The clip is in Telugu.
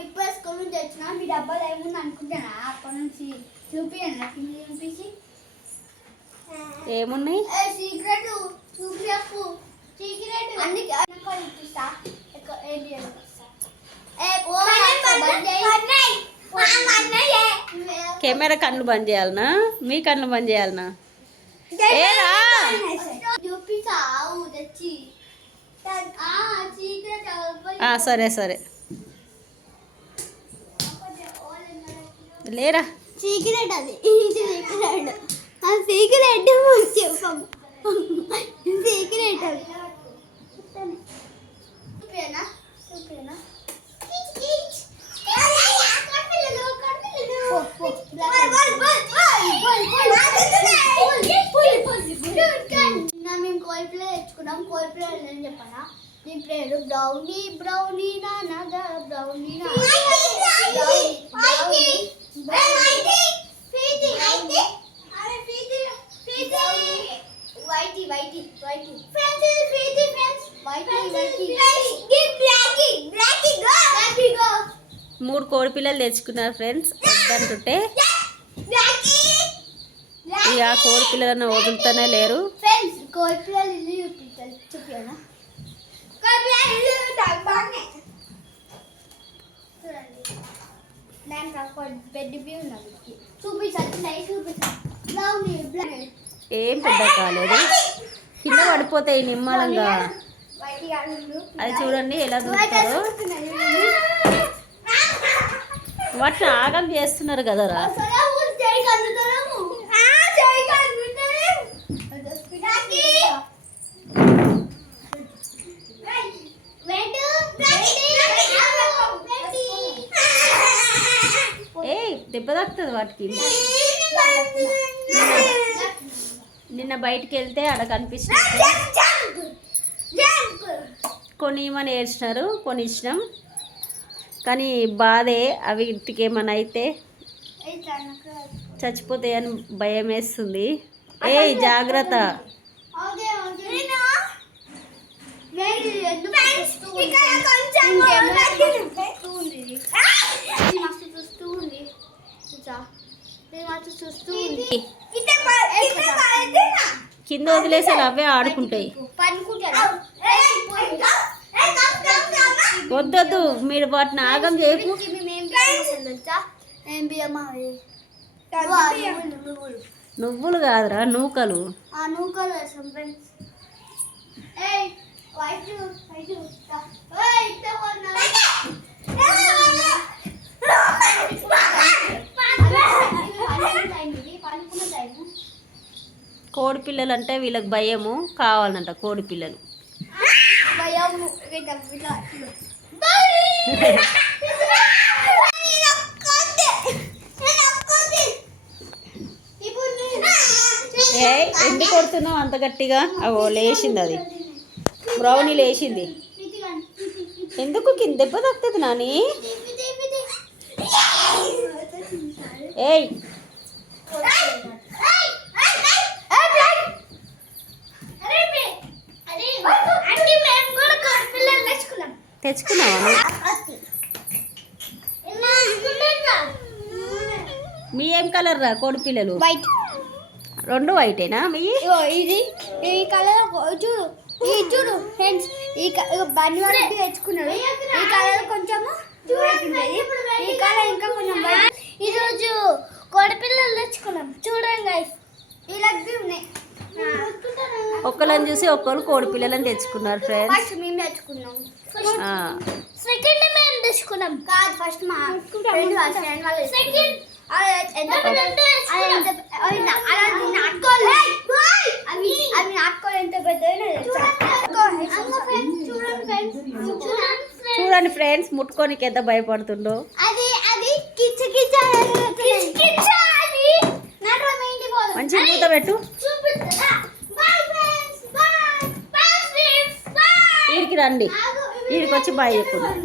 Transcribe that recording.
ఇప్పుడు స్కూల్ నుంచి వచ్చిన మీ డబ్బాలు ఏముంది అనుకుంటానా? అప్పటి నుంచి చూపియండి నాకు చూపించి. ఏమున్నాయి? సీక్రెట్. చూపించకు సీక్రెట్. అన్ని అన్ని చూపిస్తా. కెమెరా కళ్ళు బంద్ చేయాలనా? మీ కళ్ళు బంద్ చేయాలనా? సరే సరే. లేరా? సీక్రెట్ అది. సీక్రెట్. ఆ సీక్రెట్ చెప్పం సీక్రెట్ అది. మేము కోల్ప్లే తెచ్చుకున్నాం. కోల్ప్లే అని చెప్పనా నీ పేరు Brownie Brownie నాన్నగా Brownie Whitey Whitey Whitey friends ఫ్రీతి friends Whitey Whitey Blackie Blackie go Blackie go మూడు కోడి పిల్లలు తెచ్చుకున్నారు ఫ్రెండ్స్. వద్దంటుంటే ఇక ఆ కోడి పిల్లలను వదులుతూనే లేరు. ఏం పెద్ద కాలేదు. కింద పడిపోతాయి నిమ్మలంగా. అది చూడండి ఎలా దూకుతారో. వాటిని ఆగం చేస్తున్నారు కదరా ఏ దెబ్బ తాకుతుంది వాటికి. నిన్న బయటికి వెళ్తే అక్కడ కనిపిస్తుంది. కొన్ని ఏమని ఏడ్చినారు కొన్ని ఇచ్చినాం కానీ బాధే అవి ఇంటికి ఏమైనా అయితే చచ్చిపోతాయని భయం వేస్తుంది ఏ జాగ్రత్త. కింద వదిలేసి అలా అవే ఆడుకుంటాయి. వద్దొద్దు. మీరు వాటిని ఆగం చేయకు. నువ్వులు కాదురా నూకలు. కోడి పిల్లలు అంటే వీళ్ళకి భయము కావాలంట కోడి పిల్లలు. ఏ ఎందుకు కొడుతున్నావు అంత గట్టిగా? అవో లేచింది అది. బ్రౌనీ లేచింది. ఎందుకు కింద దెబ్బ తాకుతుంది నాని? ఏయ్. తెచ్చుకున్నావా మీ ఏం కలర్ రా కోడి పిల్లలు? వైట్ రెండు వైటేనా మీ? ఇగో ఇది ఈ కలర్ చూడు ఈ చూడు ఫ్రెండ్స్ ఈ బన్ వారికి తెచ్చుకున్నాడు. ఈ కలర్ కొంచెము చూడండి ఈ కలర్ ఇంకా కొంచెం. ఈ రోజు కోడి పిల్లలు తెచ్చుకున్నాం. చూడండి గైస్ ఇలా ఉన్నాయి. ఒక్కళ్ళని చూసి ఒక్కరు కోడి పిల్లలని తెచ్చుకున్నారు ఫ్రెండ్స్ ఫస్ట్ మేము తెచ్చుకున్నాం. సెకండ్ మేము తెచ్చుకున్నాం. కాదు ఫస్ట్ మా ఫ్రెండ్ వాళ్ళ సెకండ్ అవి అవి నాటుకోవాలి ఎంత పెద్ద చూడండి ఫ్రెండ్స్ ముట్టుకోనికి ఎంత భయపడుతుండో అది అది మంచి మూత పెట్టు చూపిస్తా bye friends bye bye friends bye వీడికి రండి వీడికి వచ్చి బాయ్ చెప్పుకుందాం